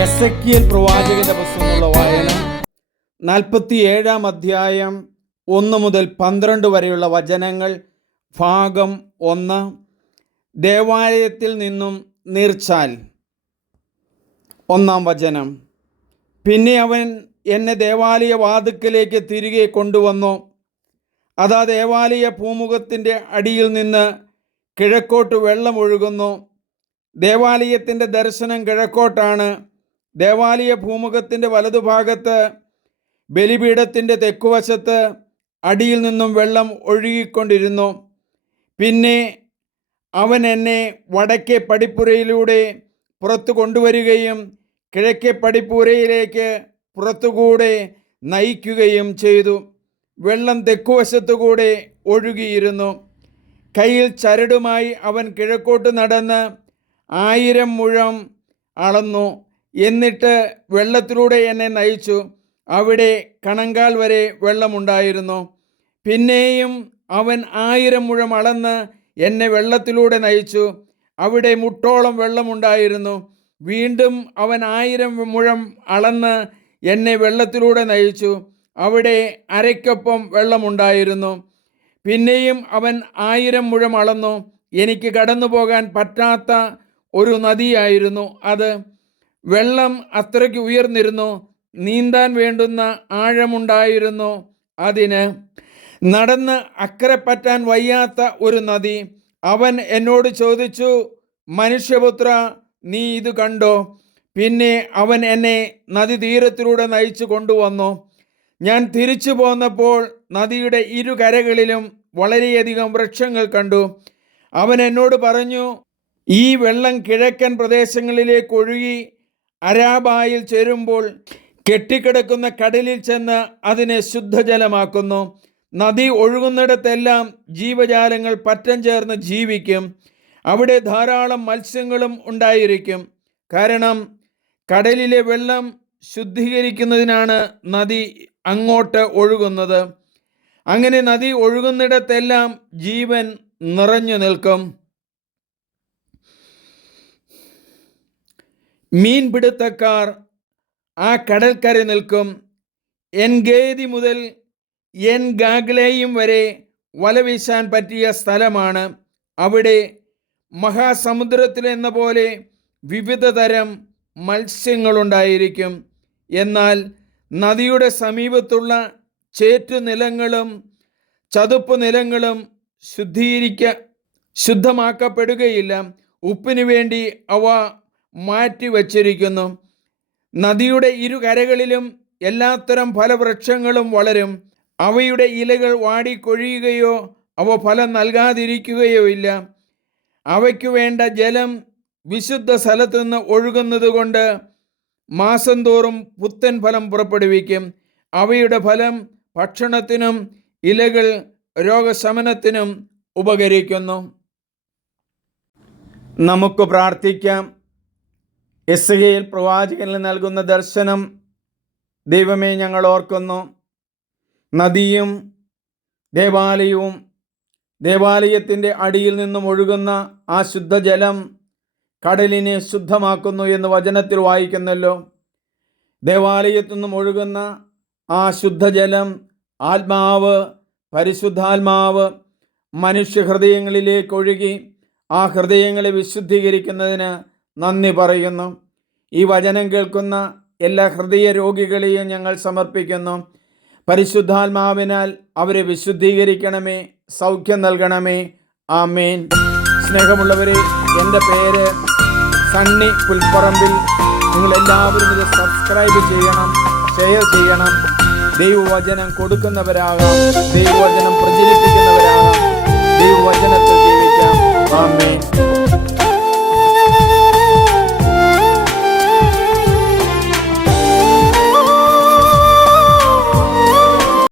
S പ്രവാചകന്റെ പുസ്തകമുള്ള വായന. നാൽപ്പത്തി ഏഴാം അധ്യായം ഒന്ന് മുതൽ പന്ത്രണ്ട് വരെയുള്ള വചനങ്ങൾ ഭാഗം ഒന്ന്. ദേവാലയത്തിൽ നിന്നും നീർച്ചാൽ. ഒന്നാം വചനം. പിന്നെ അവൻ എന്നെ ദേവാലയ വാതുക്കലേക്ക് തിരികെ കൊണ്ടുവന്നു. അതാ ദേവാലയ പൂമുഖത്തിന്റെ അടിയിൽ നിന്ന് കിഴക്കോട്ട് വെള്ളം ഒഴുകുന്നു. ദേവാലയത്തിന്റെ ദർശനം കിഴക്കോട്ടാണ്. ദേവാലയ ഭൂമുഖത്തിന്റെ വലതുഭാഗത്ത് ബലിപീഠത്തിന്റെ തെക്കുവശത്ത് അടിയിൽ നിന്നും വെള്ളം ഒഴുകിക്കൊണ്ടിരുന്നു. പിന്നെ അവൻ എന്നെ വടക്കേ പടിപ്പുരയിലൂടെ പുറത്തു കൊണ്ടുവരികയും കിഴക്കേ പടിപ്പുരയിലേക്ക് പുറത്തുകൂടെ നയിക്കുകയും ചെയ്തു. വെള്ളം തെക്കുവശത്തുകൂടെ ഒഴുകിയിരുന്നു. കയ്യിൽ ചരടുമായി അവൻ കിഴക്കോട്ട് നടന്ന് ആയിരം മുഴം അളന്നു. എന്നിട്ട് വെള്ളത്തിലൂടെ എന്നെ നയിച്ചു. അവിടെ കണങ്കാൽ വരെ വെള്ളമുണ്ടായിരുന്നു. പിന്നെയും അവൻ ആയിരം മുഴം അളന്ന് എന്നെ വെള്ളത്തിലൂടെ നയിച്ചു. അവിടെ മുട്ടോളം വെള്ളമുണ്ടായിരുന്നു. വീണ്ടും അവൻ ആയിരം മുഴം അളന്ന് എന്നെ വെള്ളത്തിലൂടെ നയിച്ചു. അവിടെ അരയ്ക്കൊപ്പം വെള്ളമുണ്ടായിരുന്നു. പിന്നെയും അവൻ ആയിരം മുഴം അളന്നു. എനിക്ക് കടന്നു പോകാൻ പറ്റാത്ത ഒരു നദിയായിരുന്നു അത്. വെള്ളം അത്രയ്ക്ക് ഉയർന്നിരുന്നു നീന്താൻ വേണ്ടുന്ന ആഴമുണ്ടായിരുന്നു. അതിന് നടന്ന് അക്കരെ പറ്റാൻ വയ്യാത്ത ഒരു നദി. അവൻ എന്നോട് ചോദിച്ചു മനുഷ്യപുത്ര നീ ഇത് കണ്ടോ? പിന്നെ അവൻ എന്നെ നദി തീരത്തിലൂടെ നയിച്ചു കൊണ്ടുവന്നു. ഞാൻ തിരിച്ചു പോന്നപ്പോൾ നദിയുടെ ഇരു ഇരുകരകളിലും വളരെയധികം വൃക്ഷങ്ങൾ കണ്ടു. അവൻ എന്നോട് പറഞ്ഞു ഈ വെള്ളം കിഴക്കൻ പ്രദേശങ്ങളിലേക്ക് ഒഴുകി അരാബായിൽ ചേരുമ്പോൾ കെട്ടിക്കിടക്കുന്ന കടലിൽ ചെന്ന് അതിനെ ശുദ്ധജലമാക്കുന്നു. നദി ഒഴുകുന്നിടത്തെല്ലാം ജീവജാലങ്ങൾ പറ്റം ചേർന്ന് ജീവിക്കും. അവിടെ ധാരാളം മത്സ്യങ്ങളും ഉണ്ടായിരിക്കും. കാരണം കടലിലെ വെള്ളം ശുദ്ധീകരിക്കുന്നതിനാണ് നദി അങ്ങോട്ട് ഒഴുകുന്നത്. അങ്ങനെ നദി ഒഴുകുന്നിടത്തെല്ലാം ജീവൻ നിറഞ്ഞു നിൽക്കും. മീൻപിടുത്തക്കാർ ആ കടൽക്കര നിൽക്കും. എൻ ഗേദി മുതൽ എൻ ഗാഗ്ലേയും വരെ വല വീശാൻ പറ്റിയ സ്ഥലമാണ് അവിടെ മഹാസമുദ്രത്തിലെന്ന പോലെ വിവിധ തരം മത്സ്യങ്ങളുണ്ടായിരിക്കും. എന്നാൽ നദിയുടെ സമീപത്തുള്ള ചേറ്റുനിലങ്ങളും ചതുപ്പ് നിലങ്ങളും ശുദ്ധീകരിക്ക ശുദ്ധമാക്കപ്പെടുകയില്ല. ഉപ്പിനു വേണ്ടി അവ മാറ്റി വച്ചിരിക്കുന്നു നദിയുടെ ഇരുകരകളിലും എല്ലാത്തരം ഫലവൃക്ഷങ്ങളും വളരും. അവയുടെ ഇലകൾ വാടിക്കൊഴിയുകയോ അവ ഫലം നൽകാതിരിക്കുകയോ ഇല്ല. അവയ്ക്കു വേണ്ട ജലം വിശുദ്ധ സ്ഥലത്തു നിന്ന് ഒഴുകുന്നത് കൊണ്ട് മാസം തോറും പുത്തൻ ഫലം പുറപ്പെടുവിക്കും. അവയുടെ ഫലം ഭക്ഷണത്തിനും ഇലകൾ രോഗശമനത്തിനും ഉപകരിക്കുന്നു. നമുക്ക് പ്രാർത്ഥിക്കാം. എസ് കെയിൽ പ്രവാചകനിൽ നൽകുന്ന ദർശനം ദൈവമേ ഞങ്ങൾ ഓർക്കുന്നു. നദിയും ദേവാലയവും ദേവാലയത്തിന്റെ അടിയിൽ നിന്നും ഒഴുകുന്ന ആ ശുദ്ധജലം കടലിനെ ശുദ്ധമാക്കുന്നു എന്ന് വചനത്തിൽ വായിക്കുന്നല്ലോ. ദേവാലയത്തു നിന്നും ഒഴുകുന്ന ആ ശുദ്ധജലം ആത്മാവ് പരിശുദ്ധാത്മാവ് മനുഷ്യഹൃദയങ്ങളിലേക്ക് ഒഴുകി ആ ഹൃദയങ്ങളെ വിശുദ്ധീകരിക്കുന്നതിന് നന്ദി പറയുന്നു. ഈ വചനം കേൾക്കുന്ന എല്ലാ ഹൃദയ രോഗികളെയും ഞങ്ങൾ സമർപ്പിക്കുന്നു. പരിശുദ്ധാത്മാവിനാൽ അവരെ വിശുദ്ധീകരിക്കണമേ സൗഖ്യം നൽകണമേ. ആമേൻ. സ്നേഹമുള്ളവരെ എന്റെ പേര് സണ്ണി പുൽപ്പറമ്പിൽ. നിങ്ങളെല്ലാവരും ഇത് സബ്സ്ക്രൈബ് ചെയ്യണം ഷെയർ ചെയ്യണം. ദൈവവചനം കൊടുക്കുന്നവരാകാം ദൈവവചനം പ്രചരിപ്പിക്കുന്നവരാകാം. ദൈവവചനത്തിൽ